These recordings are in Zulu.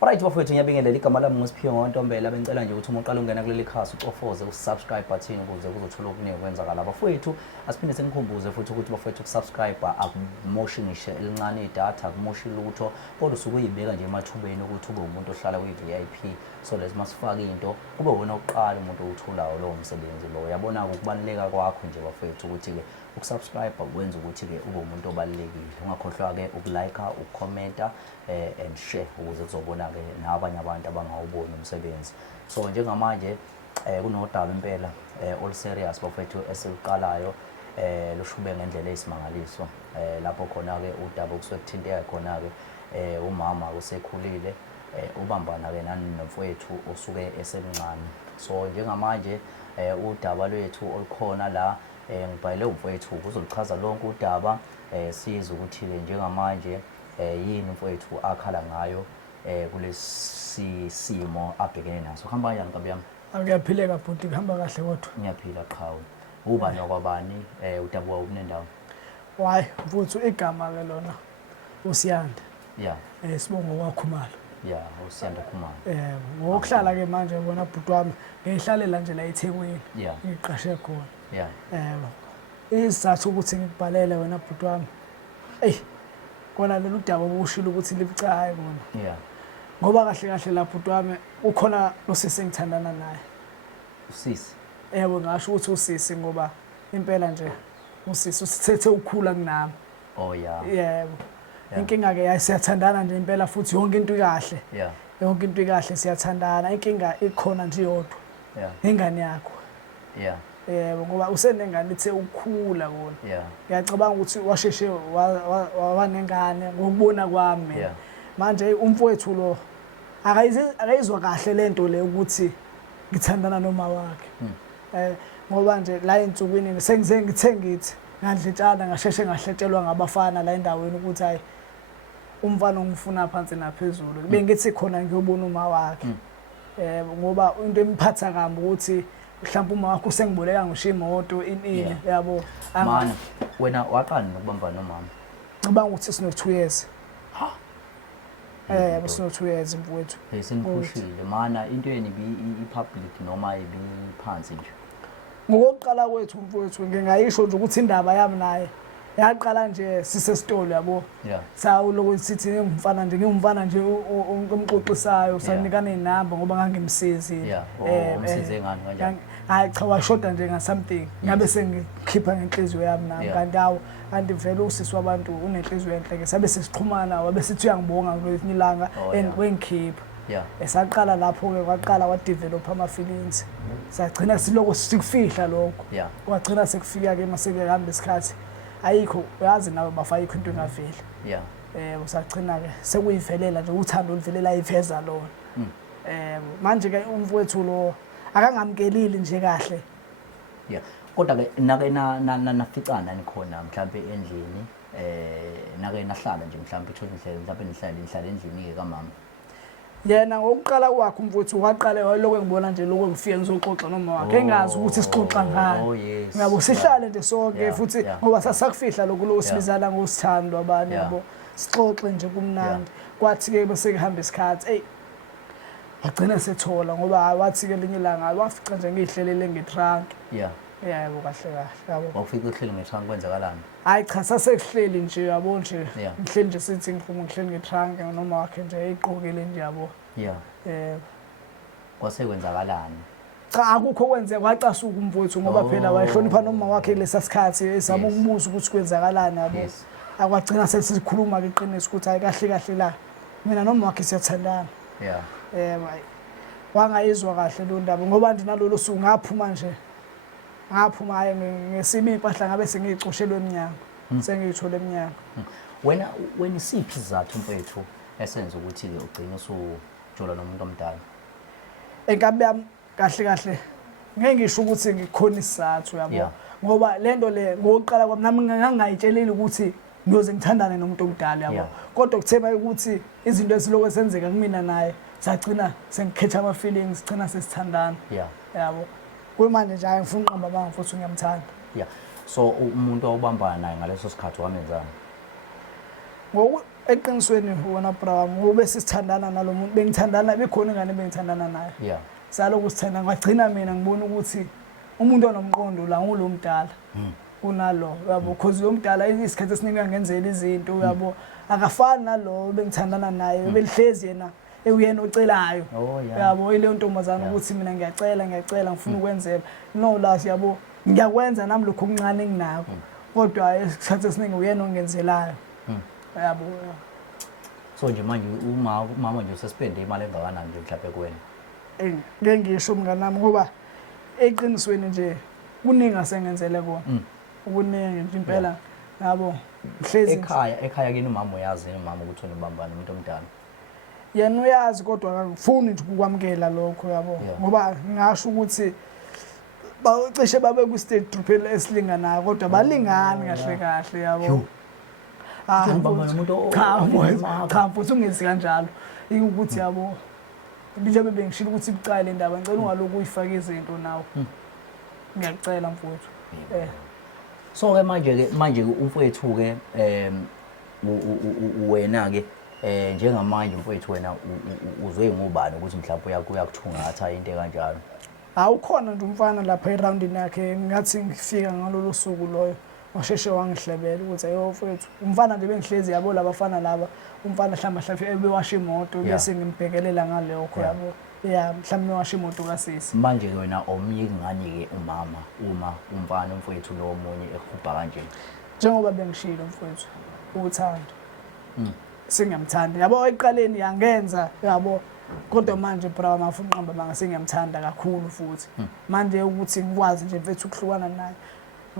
Alright bafowethu ngiyabingelela igama lami nguSiphiwe Ntombela bengicela nje ukuthi uma uqala ungena kuleli khasi ucofoze usubscribe button ukuze kuzothola okuningi kwenzakala bafowethu asiphinde senikhumbuze futhi ukuthi bafowethu ukusubscribe akumoshi ngisho elincane idatha akumoshi lutho kodwa usuke uyibeka nje emathubeni ukuthi ube umuntu ohlala kwi-VIP so let's masifaka into kube wona oqala umuntu othulayo lo umsebenzi lo uyabona ukubaluleka kwakho nje bafowethu ukuthi ke ukusubscribe kwenza ukuthi ke ube umuntu obalekile ungakhohlwa ke ukulike ukukhomenta and share ukuze kuzobona ke nabanye abantu abangawuboni umsebenzi so njengamanje kunodaba impela all serious bafethu esiqalayo lushube ngendlela eyisimangaliso lapho khona ke udaba okusukuthinteka khona ke umama usekhulile ubambana ke nani nomfowethu osuke esemncane so njengamanje udaba lwethu olukhona la ngibhayile umfowethu uzolichaza lonke udaba siza ukuthi ke njengamanje yini umfowethu akhala ngayo kulesi simo abhekene naso hamba kanjani nkabi yami akuyaphileka bhuti kuhamba kahle kodwa ngiyaphila qhawe ubani wakwabani udaba wawo kunendawo why mfowethu igama ke lona uSiyanda yeah sibongo kwakhumalo yeah uSiyanda Khumalo ngokuhlala ke manje bona bhuti wami ngihlalela nje la eThekwini ngiqashe khona yeah isizathu ukuthi ngikubhalele wena bhuti wami kona lolu daba obushilo ukuthi libucayi bona yeah ngoba kahle kahle la bhuti wami ukhona losisi engithandana naye usisi yebo ngasho ukuthi usisi ngoba impela nje usisi usithethe ukukhula kunami oh yeah yebo inkinga ke siyathandana nje impela futhi yonke into ikahle yeah yonke into ikahle siyathandana inkinga ikhona nje yodwa yeah ingane yakho yeah yebo ngoba usenengane ithe ukukhula bona yeah ngiyacabanga ukuthi washeshe wanengane ngokubona kwami yeah manje umfowethu lo akayizwa kahle lento le ukuthi ngithandana noma wakhe ngoba nje la ensukwini sengize ngithe ngandletshana ngasheshe ngahletshelwa ngabafana la endaweni ukuthi hayi umfana ongifuna phansi naphezulu bengithi khona ngiyobona uma wakhe ngoba into emphatha kambi ukuthi mhlawumbe uma wakho sengiboleka ngisho imoto inini yabo mana wena waqala nokubamba nomama ngicabanga ukuthi sino 2 years sino 2 years mfowethu sengikhushile mana into yeni ipublic noma ibiphansi nje ngokuqala kwethu mfowethu ngingayisho nje ukuthi indaba yami naye yaqala nje sisesitolo yabo sawu lokho sithi ngingumfana nje umxoxisayo sanikana inamba ngoba ngangimsizi umsize ngani kanjani hayi cha washoda nje nga something ngabe sengikhipha ngenhliziyo yami nami kanti vele usisi wabantu unenhliziyo enhle ke sabe sesixhumana wabe sithi uyangibonga kwelinye ilanga wengikhipha esaqala lapho ke kwaqala wa develop ama feelings sagcina siloko sikufihla lokho kwagcina sekufika ke mase kuhamba isikhathi ayikho uyazi nawe bafayikho into engaveli usagcina ke sekuyivelela nje uthando oluvelela iveza lona manje ke umfowethu lo akangamkelile nje kahle kodwa ke nake naficana nikhona mhlambe endlini nake nahlala nje mhlambe uthola indlela mhlambe nihlala endlini ke kamama yena ngokuqala kwakhe umfowethu waqale lokho ngibona nje lokho ngifike ngizoxoxa noma wakhe engazi ukuthi sixoxa ngani ngiyabo sihlale nje sonke futhi ngoba sasakufihla lokho losibizana ngosithando abanye yabo sixoxe nje kumnandi kwathi ke bese kuhamba isikhathi wagcina sethola ngoba wathi ke linye ilanga wafica nje ngihlelele ngetrunk yebo kahle yabo wafika uhleli ngetrunk kwenzakalani hayi cha sasekuhleli nje yabo nje ngihleli nje sithi ngiphuma ngihleli ngetrunk noma wakhe nje eyiqokele nje yabo kwase kwenzakalani cha akukho kwenzeka wacasuka umfowethu ngoba phela wayihlonipha noma wakhe lesa sikhathi esaba ukubuza ukuthi kwenzakalani yabo akwagcina sesikhuluma ke iqiniso ukuthi hayi kahle la mina noma wakhe siyathandana wangayizwa kahle lo ndaba ngoba ndinalolo suku ngaphuma nje ngaphuma ngesimi impahla ngabe sengicoshelwe eminyango sengiyithola eminyango wena isiphi izathu mfethu esenza ukuthi ke ugcine usujola nomuntu omdala enkabi yami kahle ngeke ngisho ukuthi ngikhona isizathu yabo ngoba lento le ngokuqala kwami nami ngangayitshelile ukuthi ngiyoze ngithandane nomuntu omdala yabo kodwa kuthema ukuthi izinto eziloko senzeka kumina naye sagcina sengikhetha ama feelings sigcina sesithandana yabo kwemanje nje ngifuna uqamba banga futhi ngiyamthanda so umuntu awubambana naye ngaleso sikhathi wamenzana eqinisweni wona Abraham ube sisithandana nalomuntu bengithandana bekhona ingane bengithandana naye yeah saloku sithanda ngagcina mina ngibona ukuthi umuntu onomqondo la ngulomdala kunalo yabo because lo mdala isikhathi esiningi angenzela izinto yabo akafani nalo bengithandana naye belihlezi yena uyena ocelayo yabo ile ntombazana ukuthi mina ngiyacela ngifuna ukwenzela no la yabo ngiyakwenza nami lokho okuncane enginako kodwa isikhathi esiningi uyena ongenzelayo yabo so nje manje umama nje usespende imali engakanani nje mhlawumbe kuwena ngeke ngisho mngani nami ngoba eqinisweni nje kuningi asengenzele kona ukuningi nje impela yabo mhlezi ekhaya kini umama uyazi umama ukuthi unibambana umuntu omdala yena uyazi kodwa akufuni nje ukwamkela lokho yabo ngoba ngisho ukuthi bacishe babe ku stage group esilinganayo kodwa balingani kahle yabo cha futhi ungenzi kanjalo ukuthi yabo njengoba bengishilo ukuthi ibucayi le ndaba ngicela ungaloku uyifaka izinto nawe ngiyacela mfowethu so ke manje umfowethu ke wena ke njengamanje mfowethu wena uzwe ngubani ukuthi mhlawumbe uyakuthungatha into kanjalo awukhona nje umfana lapha eroundini yakhe ngathi ngifika ngalolu suku loyo washeshe wangihlebela ukuthi ayo mfowethu umfana nje bengihlezi yabo labafana laba umfana mhlawumbe ebewasha imoto bese ngimbhekelela ngalokho yabo mhlawumbe washa imoto kasisi manje wena omnye ngani ke umama uma umfana umfowethu lo omunye ekhupha kanje njengoba bengishilo mfowethu uthando singiyamthanda yabo eqaleni yangenza yabo kodwa manje bra mafuna uqamba mangasengiyamthanda kakhulu futhi manje ukuthi ngikwazi nje mfethu ukuhlukana naye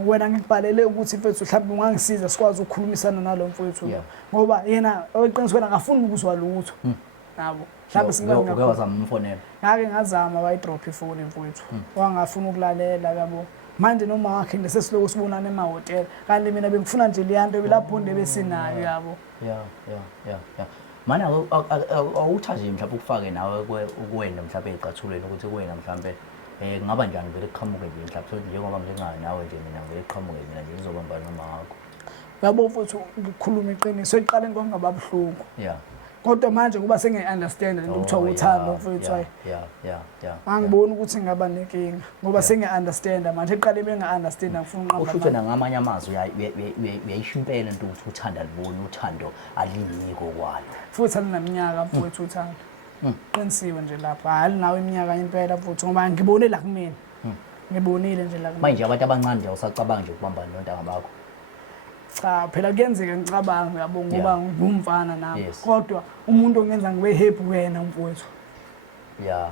wena ngikubhalele ukuthi mfethu mhlawumbe ungangisiza sikwazi ukukhulumisana nalo mfethu ngoba yena oqinisweni akafuni ukuzwa lutho yabo mhlawumbe singazama umfonela ngake ngazama wayidrop ifoni mfethu wangafuna ukulalela yabo manje noma wakhe ngesesiloku sibonana emahotela kanti mina bengifuna nje liyanto lapho ndebe sinayo yabo yeah mana awuthaje mhlawumbe ukufake nawe kuwena mhlawumbe eqathulweni ukuthi kuwena mhlawumbe kungaba njani vele kuqhamuke nje mhlawumbe njengoba ngingayo nawe nje mina vele kuqhamuke mina nje ngizobamba noma wakho yabo futhi ngikhuluma iqiniso eqaleni kwangaba buhlungu kodwa manje kuba sengiunderstand into ukuthiwa uthando mfethu angiboni ukuthi ngaba nenkinga ngoba sengiunderstand manje eqale benga-understand ngifuna unqaba usho ukuthi ngamanye amazwi uyayishimpela into ukuthi uthanda liboni uthando aliyiko kwalo futhi alinaminyaka mfethu uthando qinisiwe nje lapha hayi nawe iminyaka impela futhi ngoba ngibone la kumina ngibonile nje la kumina manje abantu abancane nje usacabanga nje ukubambana nontanga bakho cha phela kuyenzeka ngicabanga yabo ngoba ngumfana nami kodwa umuntu ongenza ngibe happy wena mfowethu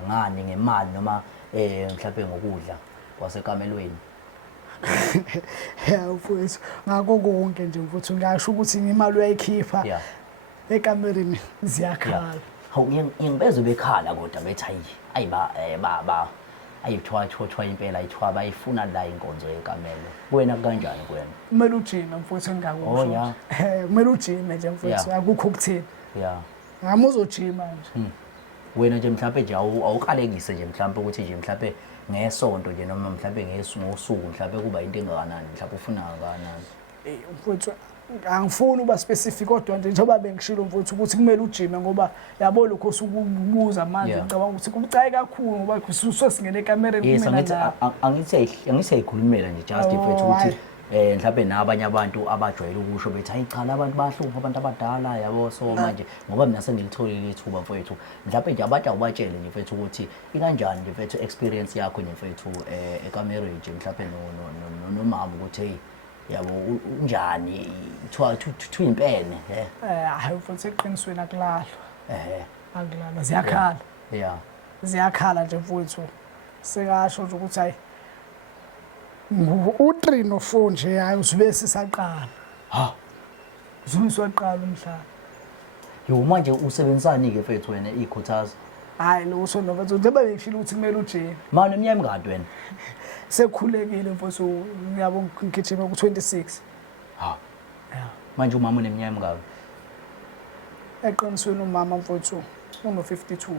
ngani ngemali noma mhlawumbe ngokudla kwasekamelweni mfowethu ngakho konke nje mfowethu ngisho ukuthi imali uyayikhipha ekamereni ziyakhala ngibezwe bekhala kodwa bethi ayi baba ayithwa impela ayithwa bayifuna la inkonzo yekamelo wena kanjani kuwena kumele ujime mfowethu engakusho kumele ujime nje mfowethu akukho ukuthini ngami uzojima nje wena nje mhlawumbe nje awukalekise nje mhlawumbe ukuthi nje mhlawumbe ngesonto nje noma mhlawumbe ngosuku mhlawumbe kuba into engakanani mhlawumbe ufuna kangakanani mfowethu angifuni uba specific kodwa nje njengoba bengishilo mfowethu ukuthi kumele ujime ngoba yabo lokho sukubuza manje ngicabanga ukuthi kubucayi kakhulu ngoba kusosingene ekamereni kumina la angithi ayikhulumela nje just mfowethu ukuthi mhlawumbe nabanye abantu abajwayele ukusho bethi hayi cha labantu bahlupha abantu abadala yabo so manje ngoba mina sengilitholile ithuba mfowethu mhlawumbe nje abantu awubatshele nje mfowethu ukuthi ikanjani nje mfowethu experience yakho nje mfowethu ekamereni nje mhlawumbe nomama ukuthi hey yabo unjani thu impene hayi futhi eqinisweni akulalwa akulalwa ziyakhala ziyakhala nje mfowethu sekasho nje ukuthi hayi u3 no4 nje hayi usibe sisaqala uzumswaqala umhlaba manje usebenzisani ke mfethu wena ikhuthaza hayi lo so no mfethu njengoba ngishilo ukuthi kumele ujime manje umnyama ngadi wena sekhulekile mfowethu ngiyabonga ngigijima ku26 manje umama uneminyaka emingaki eqinisweni umama mfowethu uno52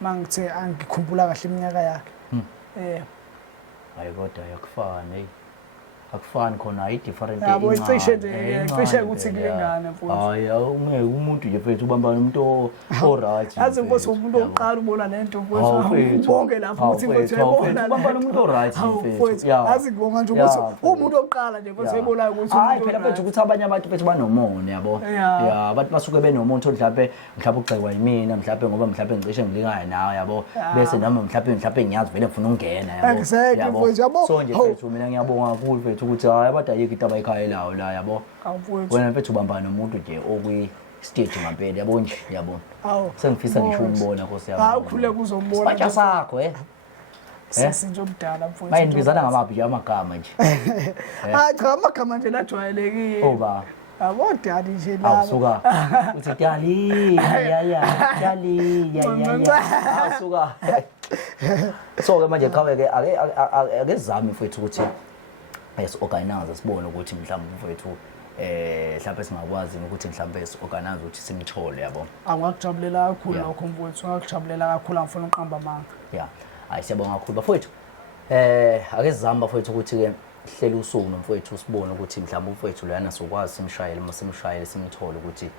mangithe angikhumbula kahle iminyaka yakhe hayi kodwa yakufana hey akufani khona i-different yabo icishe nje cishe ukuthi kulingane mfowethu hayi ungeke umuntu nje mfethu ubambana umuntu oright yazi mfowethu umuntu oqala ubona lento mfowethu bonke lapho ukuthi mfowethu uyabona ubambana umuntu oright mfowethu yazi ngibonga nje ukuthi umuntu oqala nje mfowethu uyabona ukuthi hayi phela mfethu ukuthi abanye abantu mfethu banomono yabo ya abantu basuke benomuntu mhlawumbe ugxekwa yimina mhlawumbe ngoba mhlawumbe ngicishe ngilingana nawe yabo bese nami mhlawumbe ngiyazi vele ngifuna ukungena yabo so nje mfethu mina ngiyabonga kakhulu mfethu ukuthi hayi abade ayikho into abayikhayelayo la yabo wena mfethu ubambana nomuntu nje okwi stage ngempela yabo nje yabo sengifisa ngisho umbona Nkosi yami ukhule kuzombona sibatsha sakho sesinje omdala mfowethu bayinibizana ngamaphi amagama nje cha amagama nje lajwayelekile oba yabo dali nje la awusuka uthi dali dali awusuka so ke manje qhaweke ake zami mfowethu ukuthi organize sibone ukuthi mhlawumbe mfowethu mhlawumbe singakwazi ukuthi mhlawumbe organize ukuthi simthole yabo angakujabulela kakhulu lokho mfowethu angakujabulela kakhulu angifuna uqamba amanga yeah hayi siyabonga kakhulu bafowethu ake sizama bafowethu ukuthi ke hlela usuku nomfowethu sibone ukuthi mhlawumbe umfowethu lana sokwazi simshayele masimshayele simthole ukuthi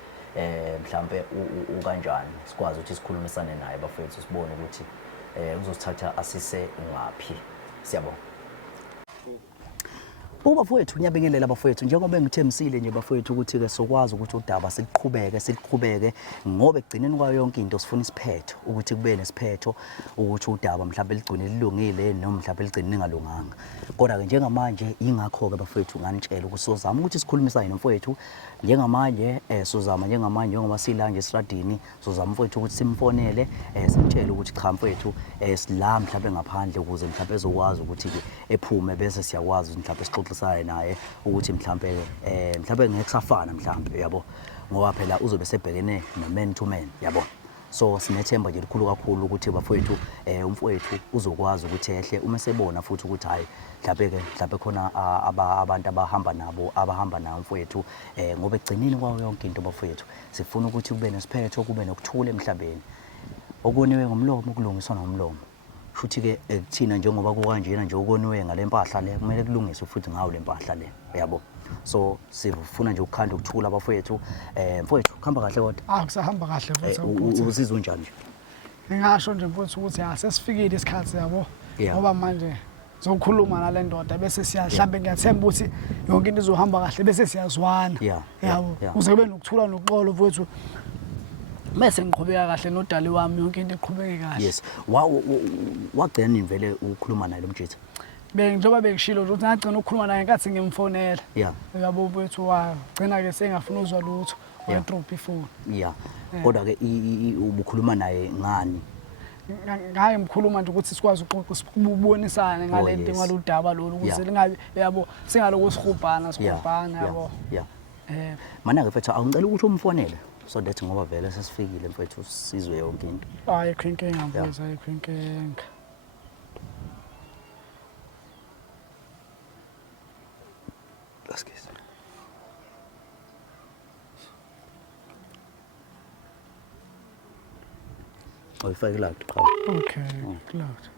mhlawumbe ukanjani sikwazi ukuthi sikhulumisane naye bafowethu sibone ukuthi uzosithatha asise ngaphi siyabonga bafowethu ngiyabingelela bafowethu njengoba ngithemsile nje bafowethu ukuthi ke sokwazi ukuthi udaba siliqhubeke ngoba egcineni kwayo yonke into sifuna isiphetho ukuthi kube nesiphetho ukuthi udaba mhlawumbe ligcine lilungile noma mhlawumbe ligcine lingalunganga kodwa ke njengamanje ingakho ke bafowethu nganitshela ukuthi sozama ukuthi sikhulumisane nomfowethu njengamanje sozama njengamanje ngoba sila nje esradini sozama mfowethu ukuthi simfonele simtshele ukuthi cha mfowethu sila mhlawumbe ngaphandle ukuze mhlawumbe ezokwazi ukuthi ke ephume bese siyakwazi mhlawumbe sixoxisane naye ukuthi mhlawumbe ngeke safana mhlawumbe yabo ngoba phela uzobe sebhekene no-man to man yabo so sinethemba nje likhulu kakhulu ukuthi bafowethu umfowethu uzokwazi ukuthi ehle uma sebona futhi ukuthi hayi mhlawumbe khona abantu abahamba nawo mfowethu ngoba egcineni kwayo yonke into bafowethu sifuna ukuthi kube nesiphetho kube nokuthula emhlabeni okoniwe ngomlomo kulungiswa ngomlomo futhi ke kuthina njengoba kukanjena nje okoniwe ngalempahla le kumele kulungiswe futhi ngawo lempahla le yabo so sifuna nje ukukhanda ukuthula bafowethu mfowethu khamba kahle kodwa kusahamba kahle mfowethu uzizwe njani nje ngingasho nje mfowethu ukuthi sesifikile isikhathi yabo ngoba manje zokhuluma nale ndoda bese mhlambe ngiyathemba ukuthi yonke into izohamba kahle bese siyazwana yabo kuze kube nokuthula nokuxolo mfowethu bese ngiqhubeka kahle nodali wami yonke into iqhubeke kahle yes wagcina vele ukukhuluma naye lo mjitha njengoba bengishilo ukuthi ngagcina ukukhuluma naye nkathi ngimfonela yabo mfowethu wagcina ke sengafuna uzwa lutho drop ifone kodwa ke ubukhuluma naye ngani ngaye mkhuluma nje ukuthi sikwazi ukuxoxa ukubonisana ngale nto ngaludaba lolu ukuze lingabe yabo singaloku sihubhana yabo mana ke mfethu awungicela ukuthi umfonele so that ngoba vele sesifikile mfethu sizwe yonke into hayi inkinga mfethu ayikho inkinga let's kiss Wi-Fi cloud. Okay, cloud.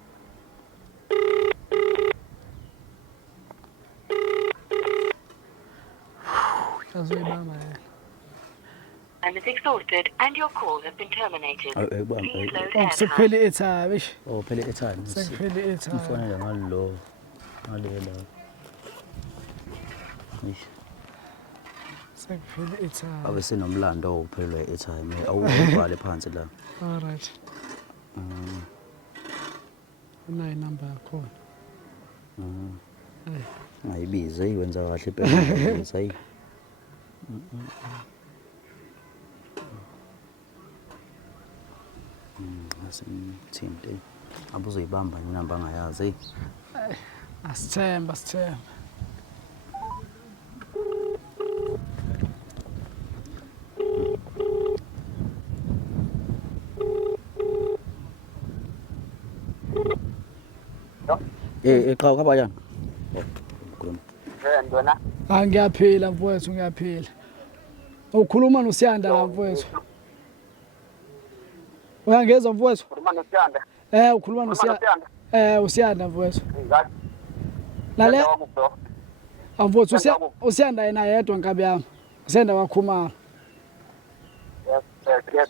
I'm exhausted and your call has been terminated. Please load airtime. Sekuphele airtime. Phele airtime. Sekuphele airtime. Ufonela ngalo. Ngalela. Sekuphele airtime. Abe senomlando uphelwe airtime. Awubhale phansi la. All right. Unayi number yakho. Ngayibize iwenza kahle impela sayi. Asimthinte. Abuzoyibamba inamba angayazi. Asithemba. Qhawu kabayana. Ndona. Ngiyaphila mfowethu ngiyaphila. Ukhuluma noSiyanda la mfowethu. Uyangezwa mfowethu? Ukhuluma noSiyanda. Ukhuluma noSiyanda. USiyanda mfowethu. Lalela. Amfowethu usiyanda yena yedwa Nkabi yami. Usiyanda wakhumala. Yes.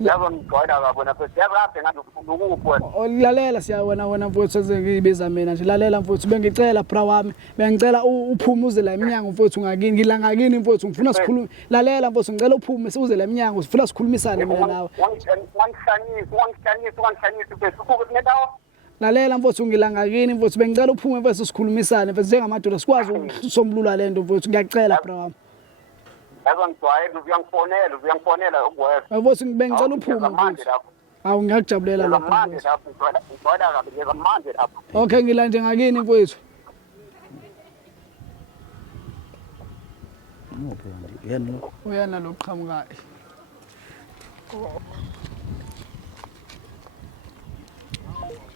Yabo ngigcwala kabona mfowethu. Yabo aphe ngathi ukuphi wena. Lalela siyawona mfowethu sengiyibiza mina nje. Lalela mfowethu bengicela bra wami. Bengicela uphume uze la eminyango mfowethu ngakini. Ngila ngakini mfowethu ngifuna sikhulume. Lalela mfowethu ngicela uphume uze la eminyango sifuna sikhulumisane mina nawe. Wangihlanyisa mfowethu. Ukuze nedawo. Lalela mfowethu ngila ngakini mfowethu bengicela uphume mfowethu sikhulumisane mfowethu njengamadoda sikwazi ukusombulula lento mfowethu ngiyacela bra wami. Yabo ngigcwala uyangifonela ukwefa. Mfowethu bengicela uphume mfowethu. Awu ngiyakujabulela lapho. Manje lapho ngigcwala kabi manje lapho. Okay ngila nje ngakini mfowethu. Uyena lo qhamukayo.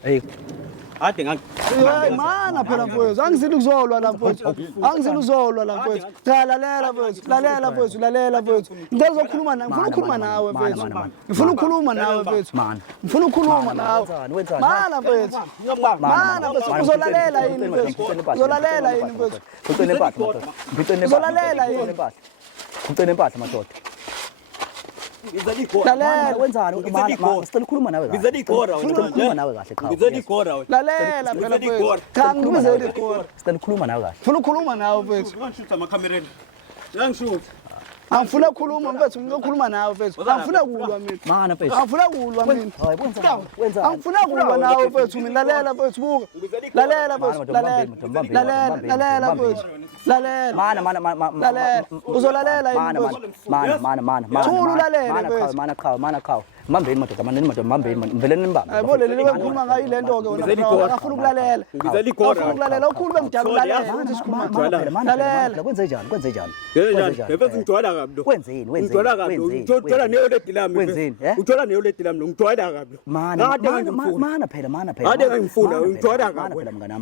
Hey ade mana phela mfowethu angizili ukuzolwa la mfowethu angizili ukuzolwa la mfowethu cha lalela mfowethu lalela mfowethu ngicela uzokhuluma nawe ngifuna ukukhuluma nawe mfowethu ngifuna ukukhuluma nawe mfowethu ngifuna ukukhuluma nawe mana mfowethu uzolalela yini mfowethu uzolalela yini mfowethu uzolalela yini ngicela impahla madoda lalela wenzani sicela ukukhuluma nawe kahle ukukhuluma nawe kahle cha lalela phela mfowethu cha ngibizeli ikhora sicela ukukhuluma nawe kahle ngifuna ukukhuluma nawe mfowethu Ngishutha amakhamereni. Ngangishutha. angifuna ukukhuluma mfowethu ngizokhuluma nawe mfowethu angifuna kulwa mina mana mfethu angifuna kulwa mina hayi wenzani angifuna kulwa nawe mfowethu mina lalela mfowethu buka lalela mfowethu lalela mfowethu lalela lalela uzolalela yini mfowethu mana thulu lalela mfowethu mana khawa mbambeni madoda mbambeni mveleni nimbambe ayibole leli wengikhuluma ngayo lento ke wena afuna ukulalela afuna ukulalela ukhulu bengijala ukulalela ukuthi sikhuluma lalela kwenze njani Ngifeza ngigcwala kabi lo. wenzeni Ngigcwala kabi. Ngithola neyo ledi lami. Wenzeni, Uthola neyo ledi lami ngigcwala kabi. mana phela Ade ngifuna ngigcwala kabi. phela mngana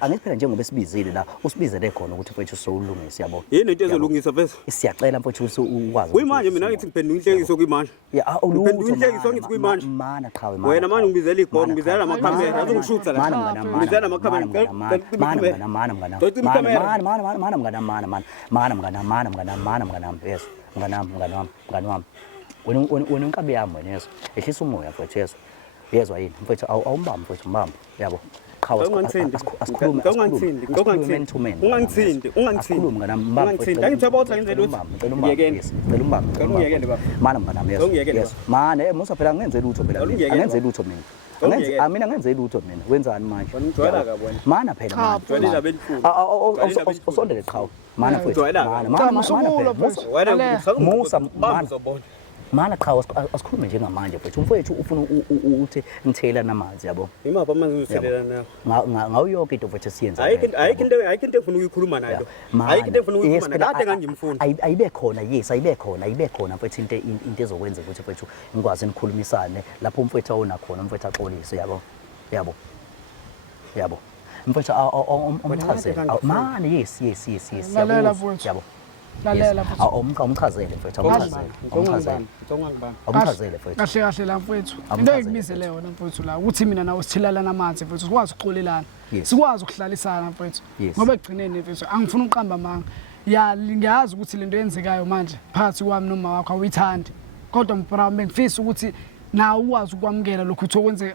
angiphela njengoba sibizile la usibizele khona ukuthi mfethu sowulungisa yabo Yini into ezolungisa mfethu? siyacela mfethu ukwazi Kuyimanje mina ngithi ngiphendula inhlekiso kuyimanje. Ngiphendula inhlekiso ngithi kuyimanje. mana qawe Wena manje ngibizela igoli ngibizela amakhamera azongishutha la. Ngibizela amakhamera. mngani wami wena Nkabi yami wena yeso ehlisa umoya mfethu yeso yezwa yini mfethu awumbamba mfethu mbamba yabo Ungangithindi. Angithaba ukuthi ngenzele lutho. Ngiyekeni. Ungiyekeni baba. Mana mngani yes mana musa phela ngenze lutho phela angenze lutho mina mina ngenze lutho mina wenzani manje Ngijwayela kabi wena. mana phela manje Jwayela benhlulu. usondele qhawe mana mfethu musa mana qhawe asikhulume njengamanje mfethu umfethu ufuna uthi ngithela namanzi yabo Imapha manje uselela nawo. ngawo yonke into mfethu siyenza Ayikho into efuna ukuyikhuluma nayo. Ayikho into efuna ukuyikhuluma nayo. Kade ngangimfuna. ayibe khona yes ayibe khona mfethu into ezokwenza ukuthi mfethu ngikwazi nikhulumisane lapho umfethu awona khona umfethu axolise yabo mfethu umchazele mana yes lalela mfethu yabo lalela mfethu umchazele mfethu umchazele mfethu kahle la mfethu into engibizele yona mfethu la ukuthi mina nawe sithilala namanzi mfethu sikwazi ukuxolelana sikwazi ukuhlalisana mfethu ngoba egcineni mfethu angifuna uqamba amanga ngiyazi ukuthi lento yenzekayo manje phakathi kwami noma wakho awuyithandi kodwa mframa ngifisa ukuthi nawe ukwazi ukwamukela lokho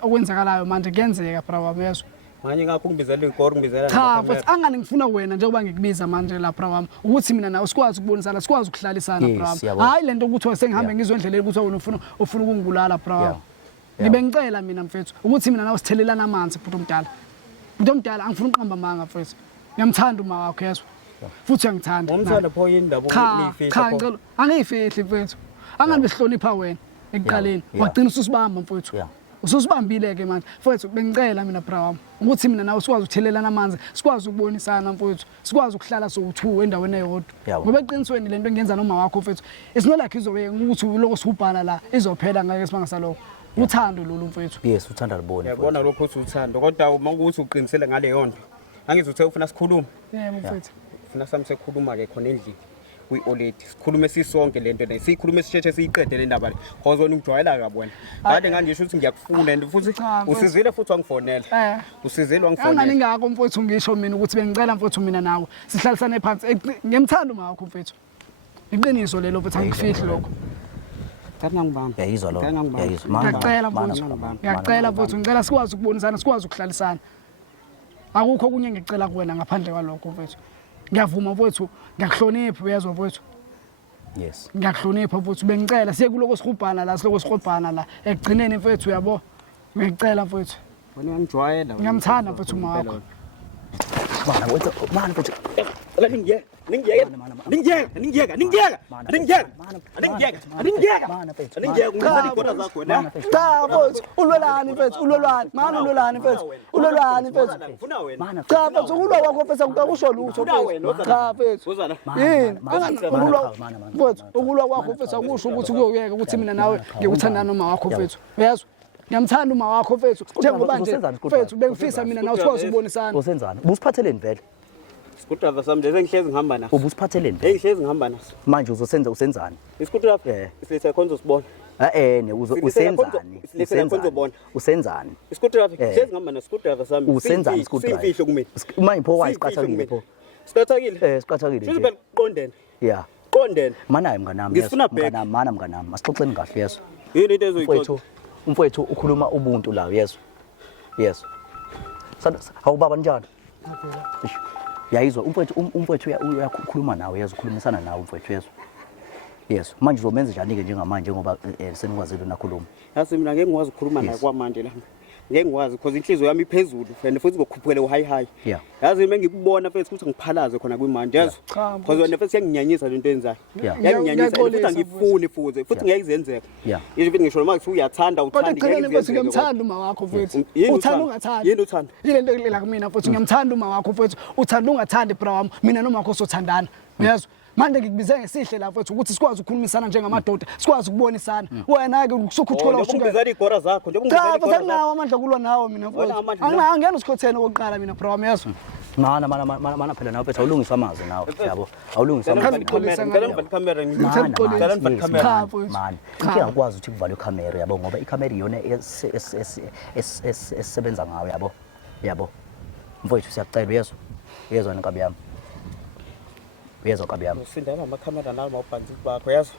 okwenzakalayo manje kuyenzeka bravo yeso Manje ngakho ngibizela igori ngibizela cha mfethu angani ngifuna wena njengoba ngikubiza manje la bravo ukuthi mina nawe sikwazi ukubonisana sikwazi ukuhlalisana bravo hayi lento ukuthi sengihambe ngizondleleni ukuthi wena ufuna ukungibulala bravo ngibe ngicela mina mfethu ukuthi mina nawe sithelelana amanzi umuntu omdala angifuna uqamba amanga mfethu ngiyamthanda uma wakho yeso futhi uyangithanda Umthanda pho yini ndaba uyifihla cha ngicela angiyifihli mfethu angabe sihlonipha wena ekuqaleni wagcina ususibamba mfethu ususibambile ke manje mfethu bengicela mina bravo ukuthi mina nawe sikwazi ukuthelelana amanzi sikwazi ukubonisana mfethu sikwazi ukuhlala so2 endaweni eyodwa ngoba eqinisweni lento engenza noma wakho mfethu isinolakhe izobe ukuthi lokho sihubhana la izophela ngeke sibangasaloko uthando lolu mfethu yes uthanda libona yabona lokho uthi uthando kodwa uma ukuthi uqinisele ngale yonto angithi uthe ufuna sikhuluma yebo mfethu ufuna sami sekukhuluma ke khona endlini kwi-oledi sikhulume sisonke lento le sikhulume sisheshe siyiqede le ndaba le cause wena ungijwayela kabi wena kade ngangisho ukuthi ngiyakufuna and futhi usizile futhi wangifonela usizile wangifonela angani mfowethu ngisho mina ukuthi bengicela mfowethu mina nawe sihlalisane phansi ngiyamthanda uma wakho mfowethu iqiniso lelo futhi angifihli lokho yayizwa lo ngiyacela mfowethu ngicela sikwazi ukubonisana sikwazi ukuhlalisana akukho okunye ngicela kuwena ngaphandle kwalokho mfowethu ngiyavuma mfowethu ngiyakuhlonipha uyezwa mfowethu yes ngiyakuhlonipha mfowethu bengicela siye kuloko sihubhana la siloko sihubhana la ekugcineni mfowethu uyabo ngicela mfowethu wena ngijwayela ngiyamthanda mfowethu uma wakho mana mfowethu ulwelani mfethu ulwelani mfethu cha mfethu ulwa wakho mfethu akukusho lutho cha mfethu yini mfethu ukulwa kwakho mfethu akusho ukuthi kuyokuyeka ukuthi mina nawe ngikuthanda noma wakho mfethu uyezwa ngiyamthanda uma wakho mfethu njengoba nje mfethu bengifisa mina nawe sikwazi ukubonisana usenzani ubusiphatheleni vele Iskudrava sami nje sengihlezi ngihamba naso. Ubusiphatheleni? Ngihlezi ngihamba naso. Manje usenzani? Iskudrava isiletha khonzo sibona. Usenzani? Iskudrava ngihlezi ngihamba naso iskudrava sami. Usenzani iskudrava? Sifihlo kumina. Manje pho wayiqathakile pho. Siqathakile? Siqathakile. Futhi phela qondene. Yeah. Qondene. Manayi mnganami. Mnganami. Masixoxeni kahle yeso. Yini into ezoyixoxa? Umfowethu ukhuluma ubuntu la yeso. Yes. Awubaba njani? Yayizwa umfowethu uyakhuluma nawe yezo ukhulumisana nawe umfowethu yezo yes manje uzomenza njani ke njengamanje ngoba senikwazile nakhuluma yazi mina ngeke ngikwazi ukukhuluma naye kwamanje la ngeke ngikwazi because inhliziyo yami iphezulu and futhi ngokukhuphukela high yazi mina ngikubona mfethu ukuthi ngiphalaze khona kwimanje yezo because wena mfethu yanginyanyisa lento enzayo yanginyanyisa futhi angifuni futhi ngiyayizenzeka yini futhi ngisho noma uyathanda uthanda ngiyamthanda uma wakho mfethu uthanda ungathanda yini uthanda yile nto lela kumina mfethu ngiyamthanda uma wakho mfethu uthanda ungathandi bra wami mina noma wakho sothandana uyezwa manje ngikubize ngesihle la mfethu ukuthi sikwazi ukukhulumisana njengamadoda sikwazi ukubonisana wena ke usukhuthola ushukela igora zakho njengoba ungizela igora zakho nawo amandla kulwa nawo mina mfethu angangena usikhothene okokuqala mina bra wami yeso mana phela nawe mfethu awulungisa amazwi nawe yabo awulungisa amazwi camera ngicela ngiyakwazi ukuthi kuvalwe camera yabo ngoba icamera iyona esisebenza ngayo yabo mfethu siyacela yezwa nkabi yami uyezwa kabi yami usindela ama camera nawo mawubhanzi bakho yazi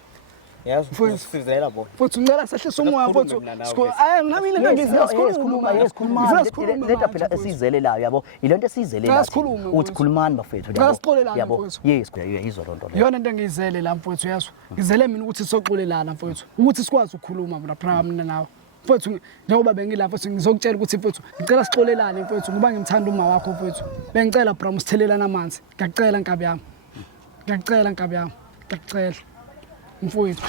usizela bona futhi ngicela sehlisa umoya futhi nami into engizisikhuluma leta phela esizelelayo yabo ilento esizelelayo uthi khulumani bafethu yabo yes uyayizwa lonto leyo yona into engizele la mfethu yazwa ngizele mina ukuthi soxolelana mfethu ukuthi sikwazi ukukhuluma mina phra mina nawe mfethu njengoba bengila mfethu ngizokutshela ukuthi mfethu ngicela sixolelane mfethu ngoba ngimthanda uma wakho mfethu bengicela bra musithelelana amanzi ngiyacela nkabi yami ngiyacela nkabi yami ngiyacela mfowethu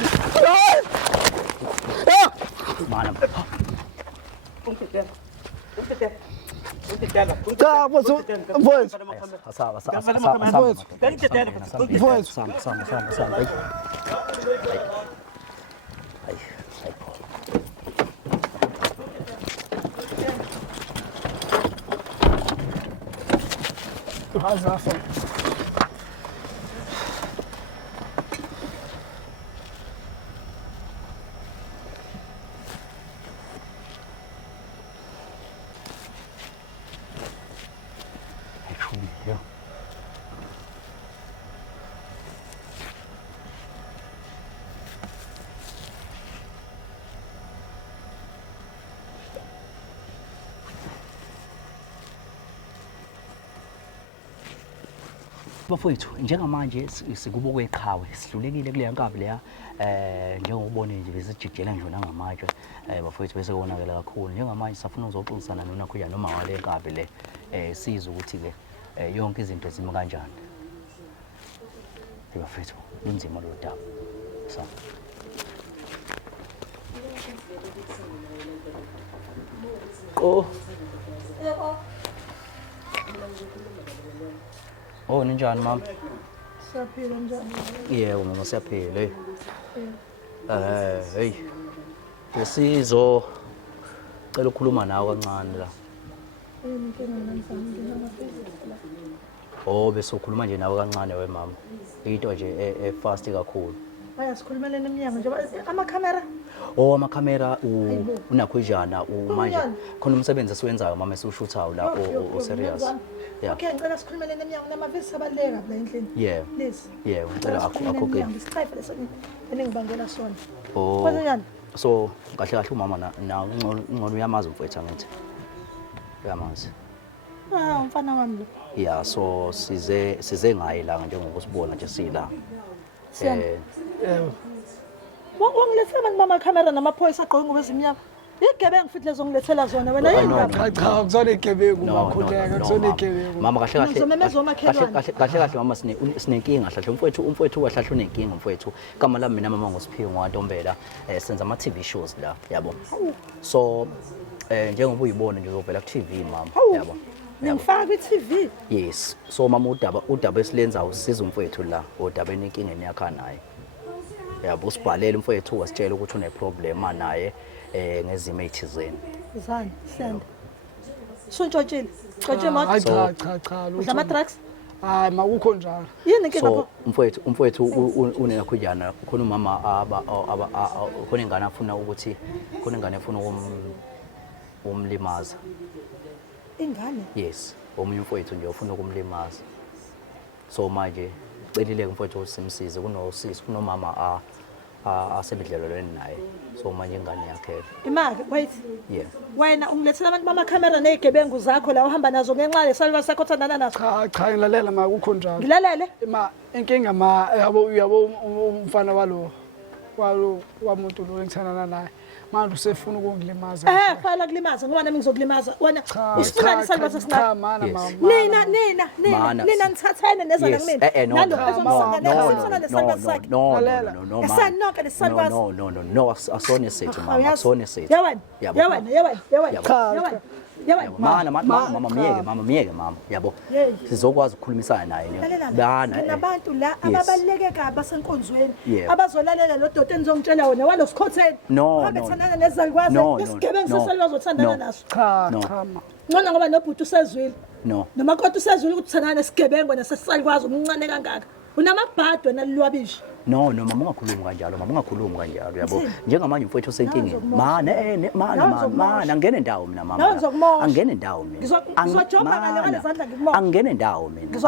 mana cha mfowethu sawa bafowethu njengamanje sikubo kweqhawe sidlulekile kule nkabi leya njengobone nje besijijela nje nangamatshe bafowethu bese konakela kakhulu njengamanje safuna uzoxoxisana nona khuya noma wale nkabi le siza ukuthi ke yonke izinto zime kanjani bafowethu lunzima lo daba sa Oh ninjani mama? Siyaphila njani? Yebo mama siyaphila hey. Besizo cela ukukhuluma nawe kancane la. Oh bese ukhuluma nje nawe kancane wemama. Into nje efast kakhulu. Bayasikhulumelana eminyango nje amakhamera. Oh amakhamera unakhojana manje khona umsebenzi esiwenzayo mama esiwushuthayo la o serious. Yeah. Okay ngicela sikhulumelane eminyango namavisi abaleka la endlini. Yeah. Please. Yeah, ngicela akho ke. Isiqhayifele lesoni eningibangela sona. Oh. Kwenzenjani? So kahle kahle umama na ungcono uyamazi umfowethu angithi. Uyamazi. Umfana wami lo. Yeah, so size ngayi la njengokusibona nje sila. Wangilethela abantu bamakhamera namaphoyisa agqoke ngoba ezimnyama. Igebengu futhi lezo ngilethela zona wena yini lapha? Cha akuzona igebengu makhuleka akuzona igebengu. Mama kahle Ngizomemeza omakhelwane. kahle mama sinenkinga hlahle umfowethu wahlahle unenkinga umfowethu. Igama lami mina mama ngoSiphiwe ngwaNtombela senza ama TV shows la yabo. So njengoba uyibona nje uzovela ku TV mama yabo. Ngifaka kwi-TV. Yes. So mama udaba esilenza usiza umfowethu la udaba enenkingeni yakhe naye. Yabo usibhalele umfowethu wasitshela ukuthi une problem naye ngezimo ezithizeni. Zani senda. Suntshotshile. Xotshe manje. Cha. Udlama drugs? Hayi makukho njalo. Yini inkinga So pho? umfowethu unenakhujana khona umama khona ingane afuna ukuthi khona ingane afuna umlimaza. Ingane. Yes. Omunye umfowethu nje ufuna ukumlimaza. So manje celile umfowethu usimsize kunosisi kunomama asebedlelelweni naye. So manje ingane yakhe. Imake wait. Yeah. Wena ungilethela abantu bamakhamera nezigebengu zakho la uhamba nazo ngenxa lesalwa sakho thandana naso. Cha ngilalela makukho njalo. Ngilalele. Inkinga yabo umfana wamuntu lo engithandana naye. Manje usefuna ukungilimaza. Fala kulimaza ngoba nami ngizokulimaza. Wena isiqhani salwa sesincane. Cha mana mama. Nina nithathane neza la kumina. No, asone sethu mama, asone sethu. Mama miyeke mama yabo. Sizokwazi ukukhulumisana naye bana. Nabantu la ababaleke kabi basenkonzweni abazolalela lo dodo enizongitshela wona walosikhotheni. Abethandana nezalukwazi isigebengu sesalwa zothandana naso. Cha. Ngona ngoba nobhuti usezwile. No. Nomakoti usezwile ukuthi thandana nesigebengu nesesalukwazi umncane kangaka. Unamabhadwe nalilwabishi. No mama ungakhulumi kanjalo mama ungakhulumi kanjalo yabo njengamanje umfowethu osenkingeni mana angene ndawo mina mama angene ndawo mina ngizojomba ngale ngale zandla ngikumoya angene ndawo mina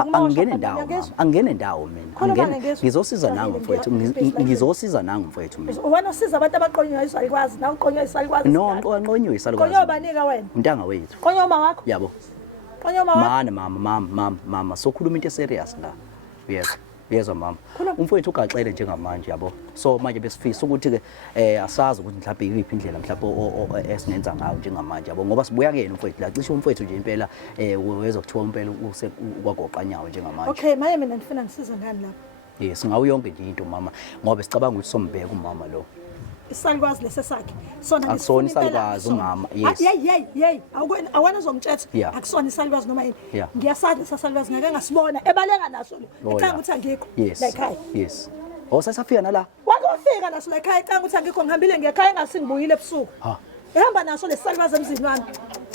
angene ndawo mina ngizosiza nangu mfowethu ngizosiza nangu mfowethu mina wena usiza abantu abaqonywa isalukwazi nawe uqonywa isalukwazi no nqonywa isalukwazi qonywa banika wena mntanga wethu qonywa uma wakho yabo qonywa uma wakho mama sokhuluma into serious la yes yezwa mama umfowethu ugaxele njengamanje yabo so manje besifisa ukuthi ke asazi ukuthi mhlawumbe yiphi indlela mhlawumbe esingenza ngayo njengamanje yabo ngoba sibuya kuyena umfowethu la cishe umfowethu nje impela weza kuthiwa impela ukwagoqanyawo njengamanje. Okay manje mina ngifuna ngisiza ngani lapha? Yes ngawo yonke nje into mama ngoba sicabanga ukuthi sombheka umama lo. Isalukwazi lesesakhe sona akusona isalukwazi umama yes awena zomthetho akusona isalukwazi noma yini ngiyasazi isalukwazi ngeke ngasibona ebaleka naso lo ekhaya ukuthi angikho la ekhaya yes sasafika nala wakufika naso la ekhaya ekhaya ukuthi angikho ngihambile ngekhaya ngasingibuyile ebusuku ehamba naso lesalukwazi emzini wami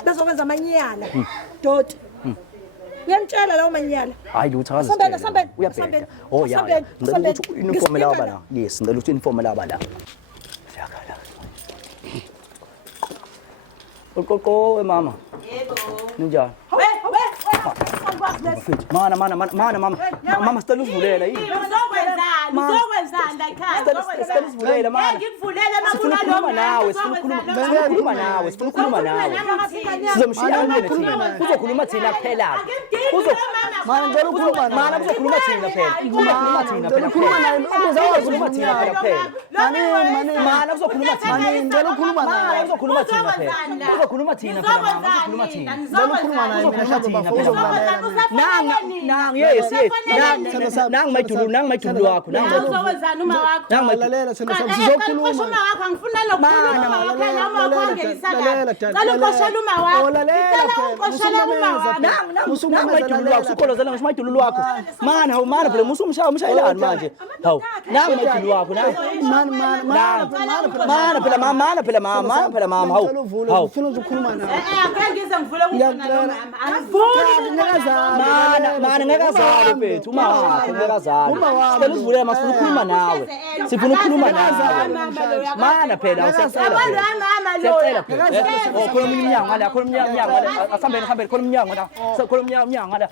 bezokwenza amanyala dot ngiyamtshela lawo manyala hayi lutho sambeni uyabheka ngicela ukuthi uniform la bala yes ngicela ukuthi uniform la bala Koko mama. Yebo. Ninjani? Mama sicela usivulela yini? Uzokwenzani la ekhaya? Sicela usivulela mama. Ngikuvulele Sifuna ukukhuluma nawe, sifuna ukukhuluma nawe. Sizomshiya ngene thina. Uzokhuluma thina kuphela. Mana ngicela ukukhuluma nawe. Mana uzokhuluma thina phela. Uzokhuluma thina phela. Ukhuluma naye. Uzokhuluma thina phela kuphela. Mana uzokhuluma thina. Ngicela ukukhuluma naye. Uzokhuluma thina phela. Uzokhuluma thina phela mama. Uzokhuluma thina. Ngicela ukukhuluma naye. Nang yes. Nang mayidulu wakho. wenzani uma wakho? Lalela thina sizokhuluma. Uma wakho angifuna lokukhuluma uma wakho noma wakho angelisakala. Cala uqoshela uma wakho. Cala uqoshela uma wakho. Musumamedulu wakho ukholozela ngisho madulu wakho. Mana hawu mana phela umshayelani manje. Hawu. Nami madulu wakho na. Mana phela mama hawu. Hawu. Ufuna ukukhuluma nawe. Ngeke ngize ngivule ukufuna noma Mana ngekazali mfethu uma wakho ngekazali. Sicela uvule masifuna ukukhuluma nawe. Sifuna ukukhuluma nawe. Mana phela usiyacela phela. Siyacela phela. Khona umnyango ngala, khona umnyango ngala. Asambeni khona umnyango ngala. Khona umnyango ngala.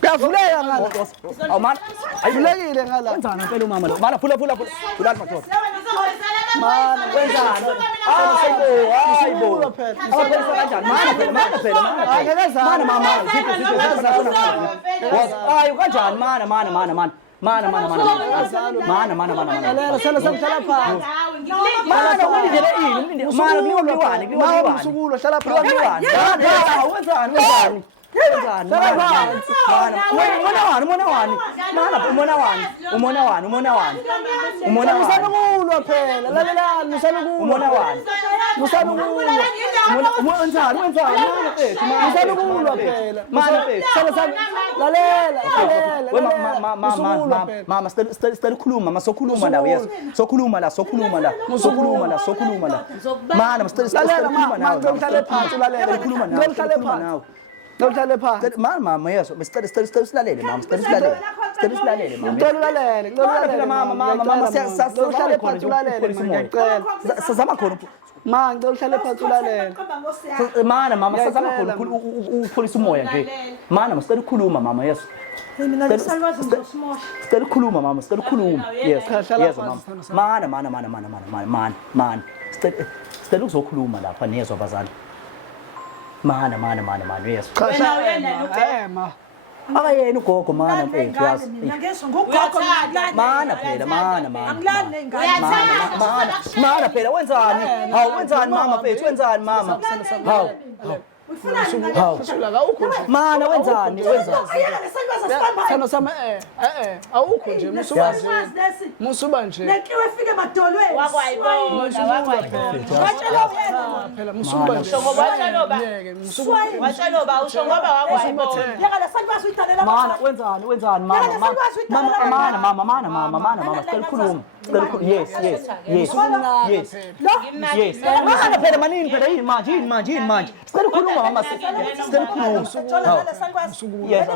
Kuyavuleka ngala. Awu mana, Ayivulekile ngala. wenzani ngempela umama lo? Mana phula. Bulani madoda. Wenzani? Hayibo. Awaphelisa kanjani? Mana phela. Mana mama. Hayi kanjani mana. Mana. Lalela sana samhlala phansi. Mana ulindele ini? Mana kuliwani. Msukulo hlala phansi. Wenzani? Umona Usanukulwa phela. Lalelani usanukulwa. Usanukulwa phela. Lalela. Mama, sicela ukukhuluma, mama sokhuluma la yes. Sokhuluma la. Mana, sicela ukukhuluma nawe. Ngicela phansi lalela. Ukukhuluma nawe. Ukukhuluma nawe. Ngicela phansi. Mama yes, sicela silalele mama, sicela silalele mama. Ngicela ulalele. Mama Uhlale phansi ulalele. Ngicela. Sazama khona. Ma ngicela uhlale phansi ulalele. Mana mama sazama khona ukupholisa umoya nje. Mana sicela ukukhuluma mama yes. Mina ngisalwazi ngizosmosha. Sicela ukukhuluma mama, sicela ukukhuluma. Yes. Hlala Yes phansi. mama. Mana. Sicela ukuzokhuluma lapha nezwa bazali. Mana yes. Ma. Akayena ugogo mana mfethu yazi. Mina ngisho ngogogo Mana phela mana. Angilani nengane. Mana phela wenzani? Hawu wenzani mama mfethu wenzani mama? Hawu. Mana wenzani? Ayela lesalwazi sibamba. Sana sama awukho nje musuba nje. Nekiwe efike emadolweni. wakwayibona Batshela uyena. Phela musuba nje. watshelo ba usho ngoba wakwayibona Yeka lesalwazi uyithalela Mana wenzani mama sicela ukukhuluma. Yes. Yes. Mana phela manini phela yini manje. Sicela ukukhuluma mama sicela ukukhuluma. Yes,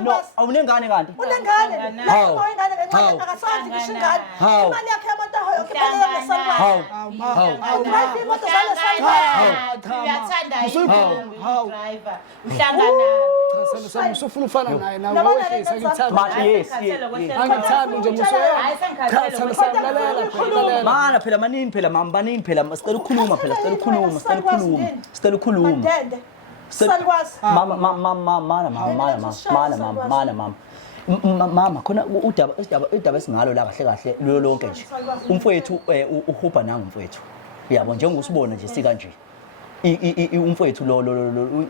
No. Awunengane kanti. Unengane. Ingane kancane akasazi ngisho ingane. Imali yakhe yabantu ahoyo kuphelele lesalwazi. Imoto zale salwazi. uyathanda driver uhlangana Sana usufuna ufana naye nawe wehlisa ngithanda. Yes. Angithanda nje muso. Sana lalela. Mana phela manini phela mama banini phela sicela ukukhuluma phela sicela ukukhuluma. Salwazi. Mama khona udaba esingalo la kahle lo lonke nje umfowethu uhuba nangu umfowethu yabo njengosibona nje sika nje umfowethu lo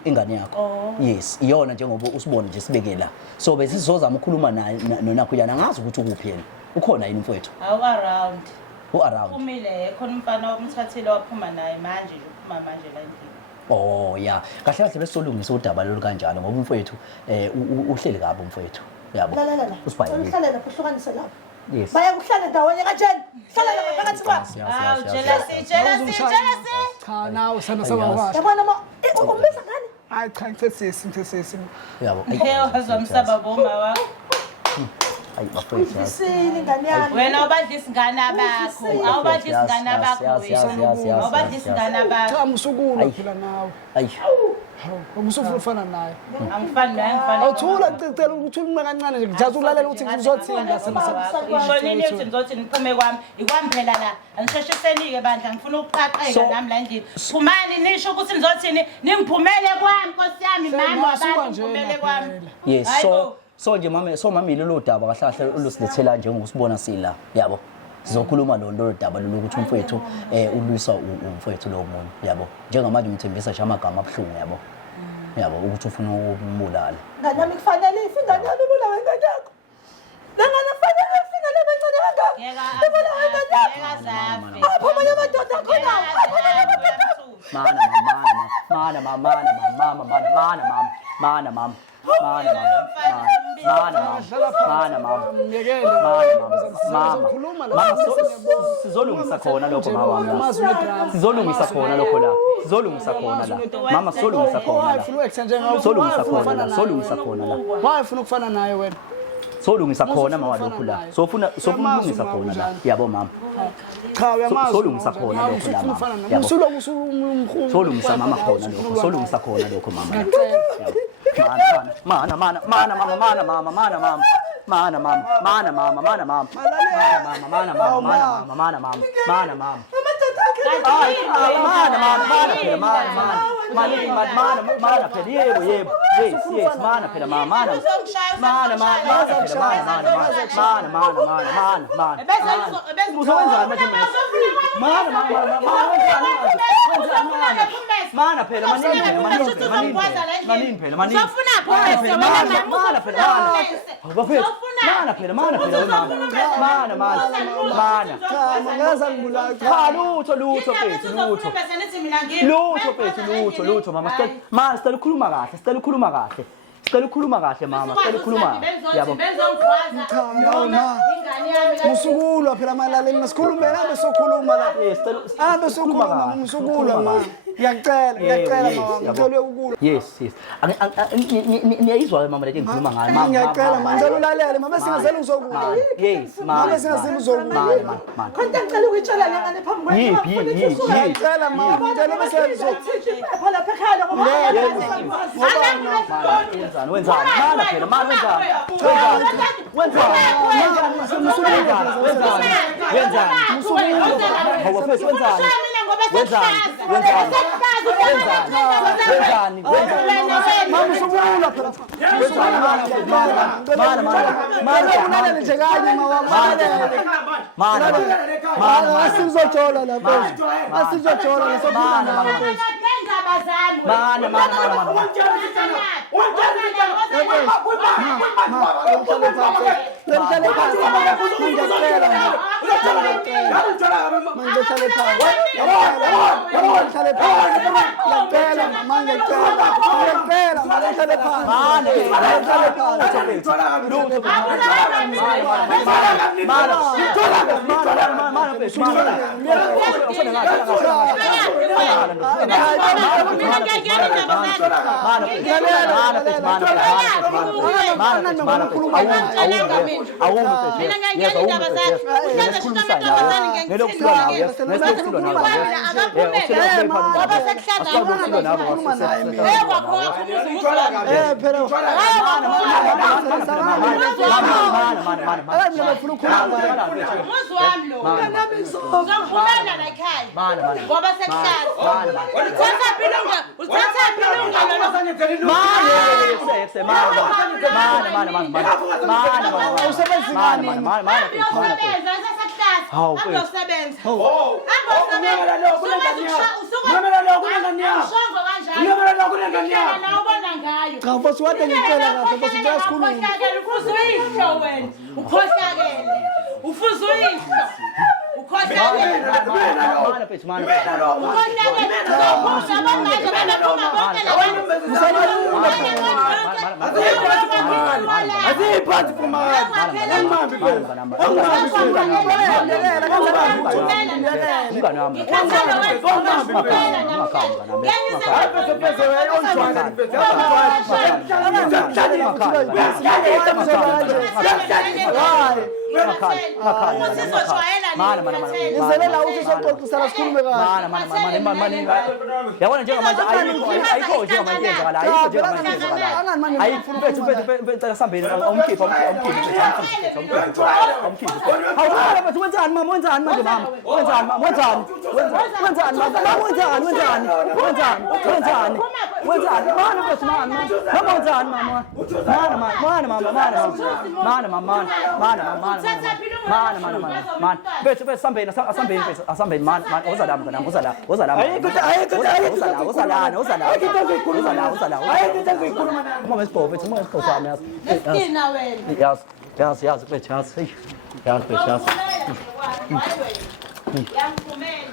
ingane yakho yes iyona njengoba usibona nje sibeke la so bese sizozama ukukhuluma naye nonakho yana ngazi ukuthi ukuphi yena ukhona yini umfowethu around umile khona umfana omthathile waphuma naye manje uphuma manje la endlini ya kahle besolungisa udaba lolu kanjalo ngoba umfowethu uhleli kabi umfowethu yabo Usibayile uhlalela kuhlukanise lapho yes bayakuhlala ndawonye kanjani hlala lapha phakathi kwabo jealousy Cha nawe sana washo. yabona umbiza ngani Hayi cha ngithesisi. yabo wazomsaba boma wakho ayi bafowethu isini ingane yami wena ubadlisa ingane abakho awubadlisa ingane abakho awubadlisa ingane abakho Cha musukulo phela nawe. ayi Musufuna ufana naye. angifani naye Awuthula ngicela ukuthi ume kancane nje ngijaza ukulalele ukuthi ngizothinga sana. Ishonini uthi ngizothi niphume kwami ikwami phela la angisheshisenike bandla ngifuna ukuqaqeka nami la endlini phumani nisho ukuthi nizothini ningiphumele kwami Nkosi yami mama wabantu niphumele kwami yes so nje mama lelo daba kahle ulusilethela nje ngosibona sila yabo sizokhuluma lo daba lokuthi umfowethu ulwisa umfowethu lo muntu yabo njengamanje umthembisa nje amagama abhlungu yabo yabo ukuthi ufuna ukumbulala ngane yami kufanele ife ingane yami ibulawe ingane yakho lengane kufanele ife ingane yami encane kangaka ibulawe ingane yakho apho amanye amadoda khona apho amanye amadoda sizolungisa khona lokho mama sizolungisa khona lokho la sizolungisa khona la mama sizolungisa khona la sizolungisa khona la sizolungisa khona la wayefuna ukufana naye wena solungisa khona mama lokho la sofuna ulungisa khona la yabo mama cha uyamazi solungisa khona lokho la mama yabo solungisa mama khona lokho solungisa khona lokho mama mana mama lutho mama sicela ukukhuluma kahle sicela ukukhuluma kahle mama sicela ukukhuluma yabo musukulwa phela malaleni masikhulume nabe sokhuluma la abe sokhuluma musukulwa mama ngiyacela mama ngicela ukulwa yes niyayizwa mama leti ngikhuluma ngayo mama ngiyacela mama ngicela ulalele mama singazela uzokulwa yes mama singazela uzokulwa konke ngicela ukuyitshela lengane phambi kwami ngiyacela mama ngicela bese phela lapha ekhaya ngoba wenzani mana phela mana wenzani mana mfethu mana mama wenzani mama mana mfethu sambeni mana woza la mama isipho mfethu sami Lesina wena. yazi mfethu yazi Yangivumela.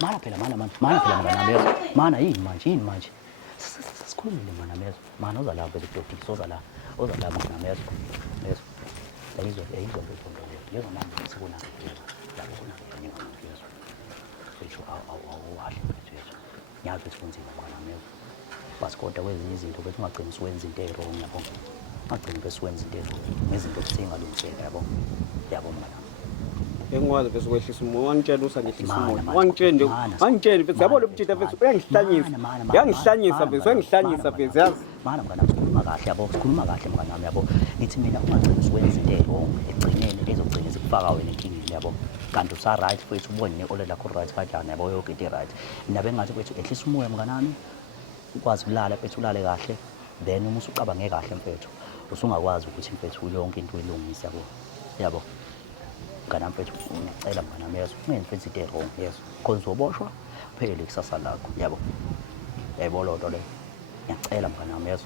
mana phela mnganami yezo mana yini manje sikhulumile mnganami yezo mana uza la vele doti soza la mnganami yezo yayizwa yezo manje sikuna lapho kuna yezo futhi awuwahle yezo ngiyazi ukuthi kunzima mnganami yezo basikodwa kwezinye izinto bethi ungagcina usiwenza into ewrong yabo ungagcina bese wenza into ewrong ngezinto ezingalungiseka yabo mnganami engikwazi bese kwehlisa umoya wangitshela usangehlisa umoya wangitshela bese yabo lo mtshita bese uyangihlanyisa bese yazi mana mnganami sikhuluma kahle yabo sikhuluma kahle mnganami yabo nithi mina ungagcina usiwenza into ewrong egcineni ezogcina sikufaka wena enkingeni yabo kanti usa right futhi ubone ne-ole lakho right kanjani yabo yonke into right mina bengathi kwethu ehlisa umoya mnganami ukwazi ukulala mfethu ulale kahle then uma usucabange kahle mfethu usungakwazi ukuthi mfethu yonke into ilungise yabo mnganami mfethu ngicela mnganami yezo ungenzi mfethu into wrong yezo khona uzoboshwa phele ikusasa lakho yabo lo nto le ngiyacela mnganami yezo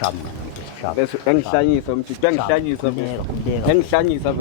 shaba mnganami shaba bese uyangihlanyisa mfethu uyangihlanyisa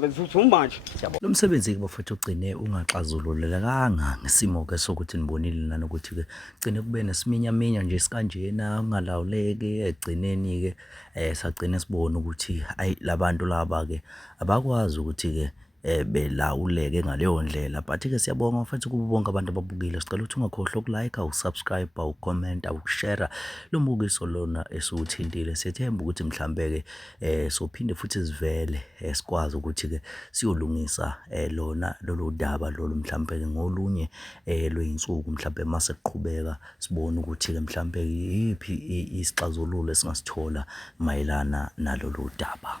bese uthi manje lo msebenzi ke bafethu ugcine ungaxazululekanga ngesimo ke sokuthi nibonile nana ukuthi ke gcine kube nesiminyaminya nje sikanjena ungalawuleki egcineni ke sagcina sibona ukuthi ayi labantu laba ke abakwazi ukuthi ke belawuleke ngaleyo ndlela but ke siyabonga mfethu kubo bonke abantu ababukile sicela ukuthi ungakhohlwa ukulike usubscribe ucomment ukushare lo mbukiso lona esiwuthintile siyethemba ukuthi mhlambe ke sophinde futhi sivele sikwazi ukuthi ke siyolungisa lona lolu daba lolu mhlambe ke ngolunye lweinsuku mhlambe mase siqhubeka sibone ukuthi ke mhlambe yipi isixazululo esingasithola mayelana nalolu daba.